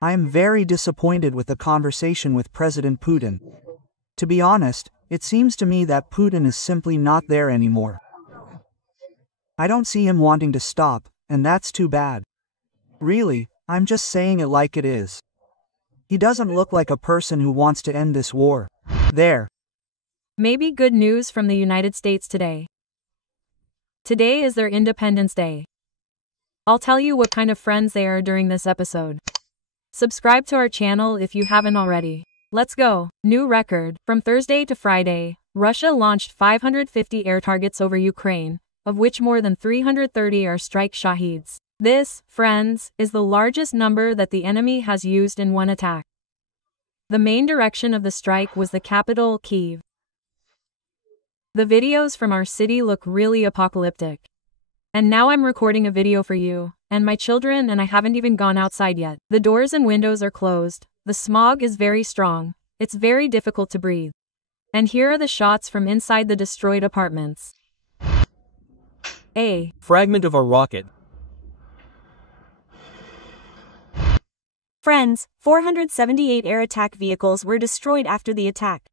I am very disappointed with the conversation with President Putin. To be honest, it seems to me that Putin is simply not there anymore. I don't see him wanting to stop, and that's too bad. Really, I'm just saying it like it is. He doesn't look like a person who wants to end this war. There. Maybe good news from the United States today. Today is their Independence Day. I'll tell you what kind of friends they are during this episode. Subscribe to our channel if you haven't already. Let's go. New record. From Thursday to Friday, Russia launched 550 air targets over Ukraine, of which more than 330 are strike shaheeds. This, friends, is the largest number that the enemy has used in one attack. The main direction of the strike was the capital, Kyiv. The videos from our city look really apocalyptic. And now I'm recording a video for you, and my children, and I haven't even gone outside yet. The doors and windows are closed, the smog is very strong, it's very difficult to breathe. And here are the shots from inside the destroyed apartments. A fragment of a rocket. Friends, 478 air attack vehicles were destroyed after the attack.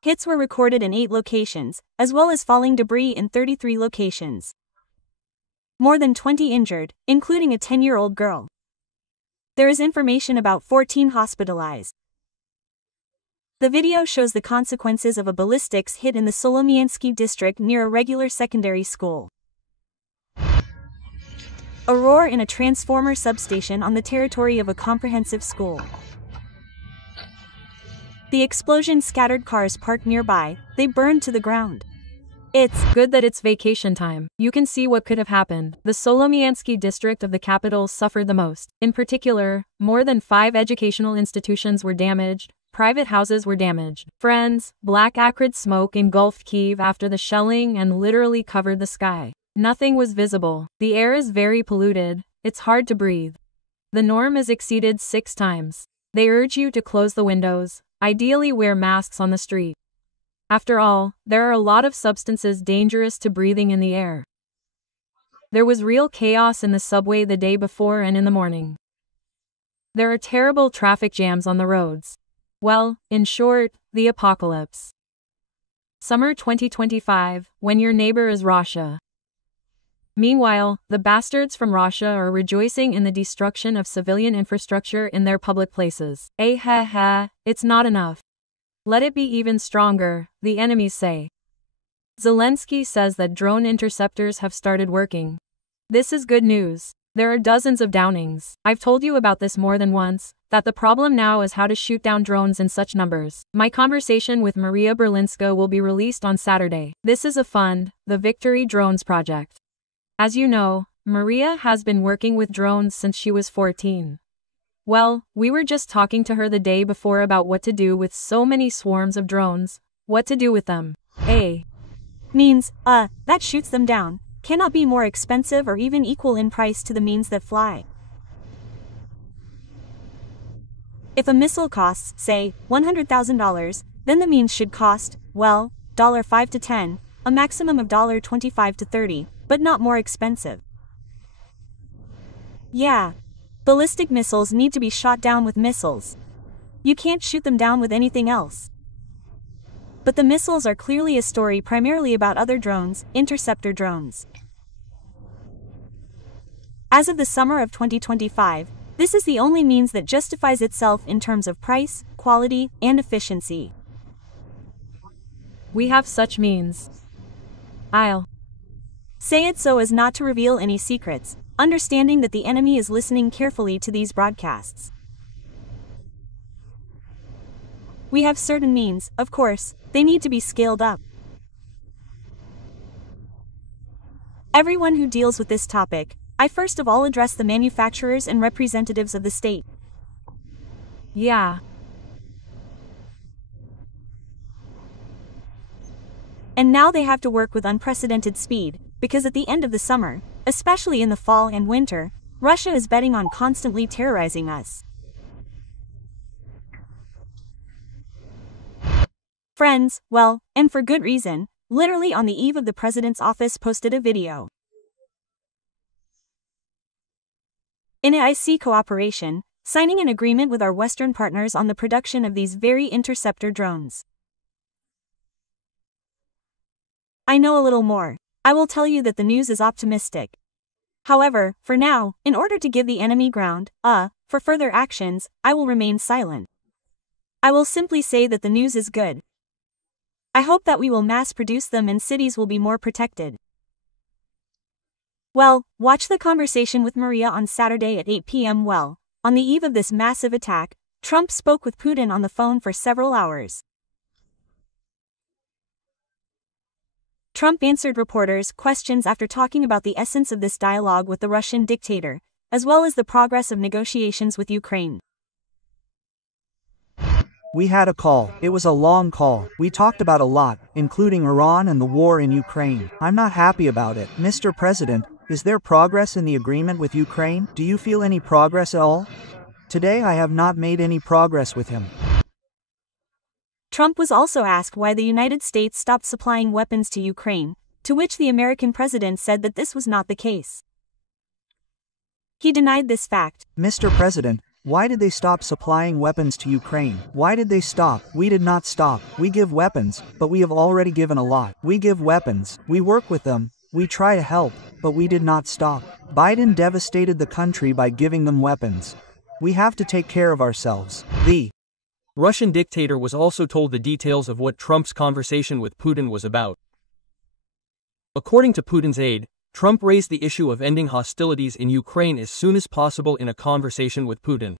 Hits were recorded in 8 locations, as well as falling debris in 33 locations. More than 20 injured, including a 10-year-old girl. There is information about 14 hospitalized. The video shows the consequences of a ballistics hit in the Solomiansky district near a regular secondary school. A roar in a transformer substation on the territory of a comprehensive school. The explosion scattered cars parked nearby, they burned to the ground. It's good that it's vacation time. You can see what could have happened. The Solomiansky district of the capital suffered the most. In particular, more than 5 educational institutions were damaged, private houses were damaged. Friends, black acrid smoke engulfed Kyiv after the shelling and literally covered the sky. Nothing was visible. The air is very polluted, it's hard to breathe. The norm is exceeded 6 times. They urge you to close the windows, ideally wear masks on the street. After all, there are a lot of substances dangerous to breathing in the air. There was real chaos in the subway the day before and in the morning. There are terrible traffic jams on the roads. Well, in short, the apocalypse. Summer 2025, when your neighbor is Russia. Meanwhile, the bastards from Russia are rejoicing in the destruction of civilian infrastructure in their public places. It's not enough. Let it be even stronger, the enemies say. Zelensky says that drone interceptors have started working. This is good news. There are dozens of downings. I've told you about this more than once, that the problem now is how to shoot down drones in such numbers. My conversation with Maria Berlinska will be released on Saturday. This is a fund, the Victory Drones Project. As you know, Maria has been working with drones since she was 14. Well, we were just talking to her the day before about what to do with so many swarms of drones, what to do with them. A means, that shoots them down, cannot be more expensive or even equal in price to the means that fly. If a missile costs, say, $100,000, then the means should cost, well, $5 to $10, a maximum of $25 to $30, but not more expensive. Yeah. Ballistic missiles need to be shot down with missiles. You can't shoot them down with anything else. But the missiles are clearly a story primarily about other drones, interceptor drones. As of the summer of 2025, this is the only means that justifies itself in terms of price, quality, and efficiency. We have such means. I'll say it so as not to reveal any secrets, understanding that the enemy is listening carefully to these broadcasts. We have certain means, of course, they need to be scaled up. Everyone who deals with this topic, I first of all address the manufacturers and representatives of the state. Yeah. And now they have to work with unprecedented speed, because at the end of the summer, especially in the fall and winter, Russia is betting on constantly terrorizing us. Friends, well, and for good reason, literally on the eve of the president's office posted a video. In a IC cooperation, signing an agreement with our Western partners on the production of these very interceptor drones. I know a little more. I will tell you that the news is optimistic. However, for now, in order to give the enemy ground, for further actions, I will remain silent. I will simply say that the news is good. I hope that we will mass produce them and cities will be more protected. Well, watch the conversation with Maria on Saturday at 8 p.m. Well, on the eve of this massive attack, Trump spoke with Putin on the phone for several hours. Trump answered reporters' questions after talking about the essence of this dialogue with the Russian dictator, as well as the progress of negotiations with Ukraine. We had a call. It was a long call. We talked about a lot, including Iran and the war in Ukraine. I'm not happy about it. Mr. President, is there progress in the agreement with Ukraine? Do you feel any progress at all? Today I have not made any progress with him. Trump was also asked why the United States stopped supplying weapons to Ukraine, to which the American president said that this was not the case. He denied this fact. Mr. President, why did they stop supplying weapons to Ukraine? Why did they stop? We did not stop. We give weapons, but we have already given a lot. We give weapons, we work with them, we try to help, but we did not stop. Biden devastated the country by giving them weapons. We have to take care of ourselves. The Russian dictator was also told the details of what Trump's conversation with Putin was about. According to Putin's aide, Trump raised the issue of ending hostilities in Ukraine as soon as possible in a conversation with Putin,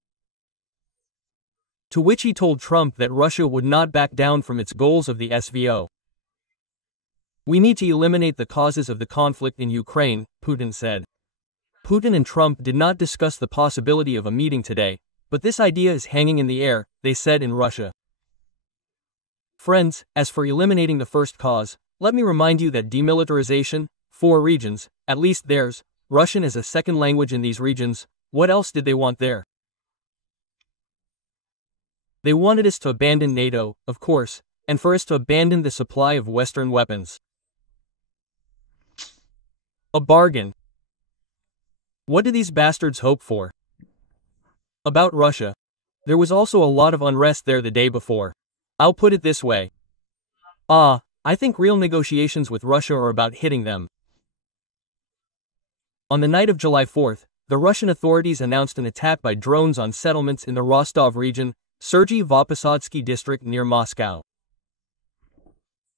to which he told Trump that Russia would not back down from its goals of the SVO. We need to eliminate the causes of the conflict in Ukraine, Putin said. Putin and Trump did not discuss the possibility of a meeting today, but this idea is hanging in the air, they said in Russia. Friends, as for eliminating the first cause, let me remind you that demilitarization, 4 regions, at least theirs, Russian as a second language in these regions, what else did they want there? They wanted us to abandon NATO, of course, and for us to abandon the supply of Western weapons. A bargain. What did these bastards hope for? About Russia. There was also a lot of unrest there the day before. I'll put it this way. I think real negotiations with Russia are about hitting them. On the night of July 4th, the Russian authorities announced an attack by drones on settlements in the Rostov region, Sergei-Voposadsky district near Moscow.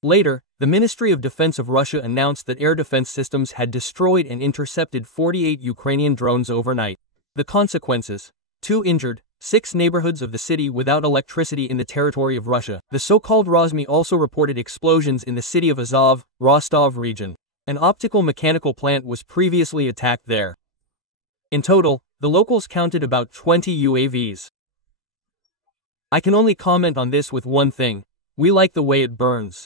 Later, the Ministry of Defense of Russia announced that air defense systems had destroyed and intercepted 48 Ukrainian drones overnight. The consequences: 2 injured, 6 neighborhoods of the city without electricity in the territory of Russia. The so-called Rosmi also reported explosions in the city of Azov, Rostov region. An optical mechanical plant was previously attacked there. In total, the locals counted about 20 UAVs. I can only comment on this with one thing: we like the way it burns.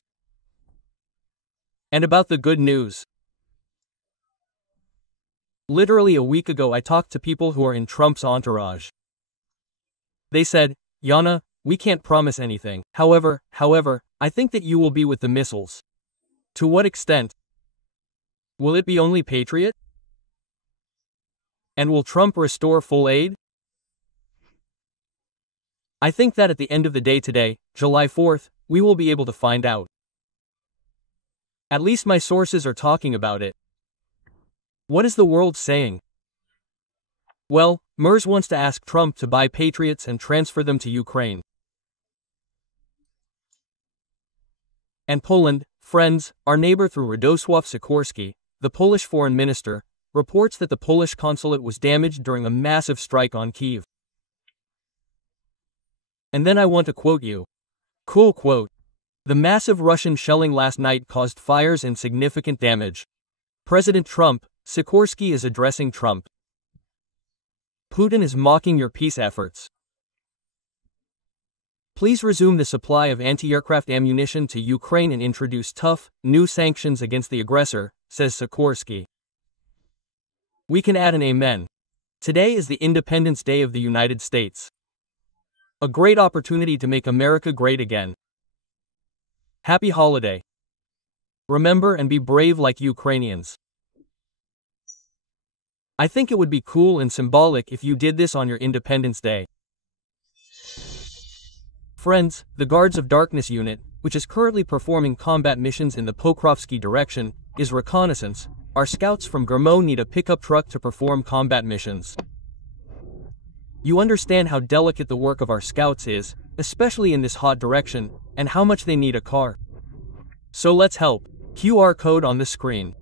And about the good news. Literally a week ago I talked to people who are in Trump's entourage. They said, Yana, we can't promise anything. However, I think that you will be with the missiles. To what extent? Will it be only Patriot? And will Trump restore full aid? I think that at the end of the day today, July 4th, we will be able to find out. At least my sources are talking about it. What is the world saying? Well, MERS wants to ask Trump to buy Patriots and transfer them to Ukraine. And Poland, friends, our neighbor through Radosław Sikorski, the Polish foreign minister, reports that the Polish consulate was damaged during a massive strike on Kyiv. And then I want to quote you. Cool quote. The massive Russian shelling last night caused fires and significant damage. President Trump, Sikorski is addressing Trump. Putin is mocking your peace efforts. Please resume the supply of anti-aircraft ammunition to Ukraine and introduce tough, new sanctions against the aggressor, says Sikorski. We can add an amen. Today is the Independence Day of the United States. A great opportunity to make America great again. Happy holiday. Remember and be brave like Ukrainians. I think it would be cool and symbolic if you did this on your Independence Day. Friends, the Guards of Darkness unit, which is currently performing combat missions in the Pokrovsky direction, is reconnaissance. Our scouts from Grommo need a pickup truck to perform combat missions. You understand how delicate the work of our scouts is, especially in this hot direction, and how much they need a car. So let's help. QR code on the screen.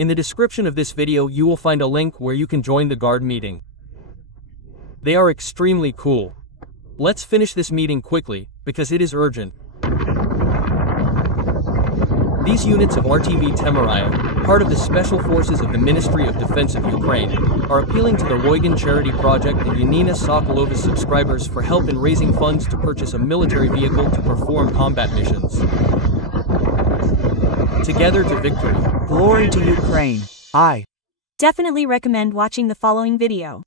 In the description of this video you will find a link where you can join the guard meeting. They are extremely cool. Let's finish this meeting quickly, because it is urgent. These units of RTV Temeraya, part of the Special Forces of the Ministry of Defense of Ukraine, are appealing to the Roygan Charity Project and Yanina Sokolova's subscribers for help in raising funds to purchase a military vehicle to perform combat missions. Together to victory. Glory to Ukraine. I Definitely recommend watching the following video.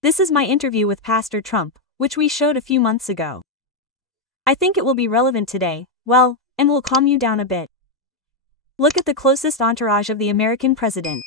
This is my interview with Pastor Trump, which we showed a few months ago. I think it will be relevant today, well, and will calm you down a bit. Look at the closest entourage of the American president.